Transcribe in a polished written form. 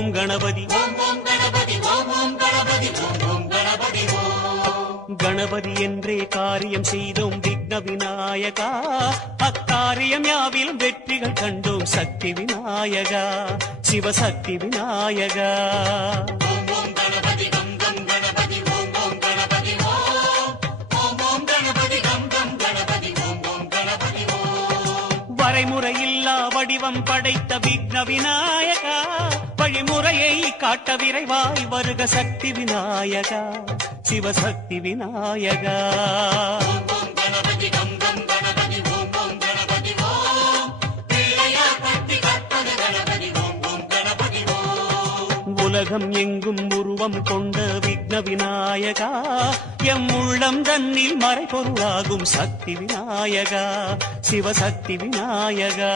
ஓம் கணபதி கணபதி என்றே காரியம் செய்தோம் விக்ன விநாயகா, அக்காரியம் யாவிலும் வெற்றிகள் கண்டோம் சக்தி விநாயகா, சிவசக்தி விநாயகா. வரைமுறையில்லா வடிவம் படைத்த விக்ன விநாயகா, வழிமுறையை காட்ட விரைவாய் வருக சக்தி விநாயகா, சிவசக்தி விநாயகா. உலகம் எங்கும் உருவம் கொண்ட விக்ன விநாயகா, எம் உள்ளம் தன்னில் மறைபொருளாகும் சக்தி விநாயகா, சிவசக்தி விநாயகா.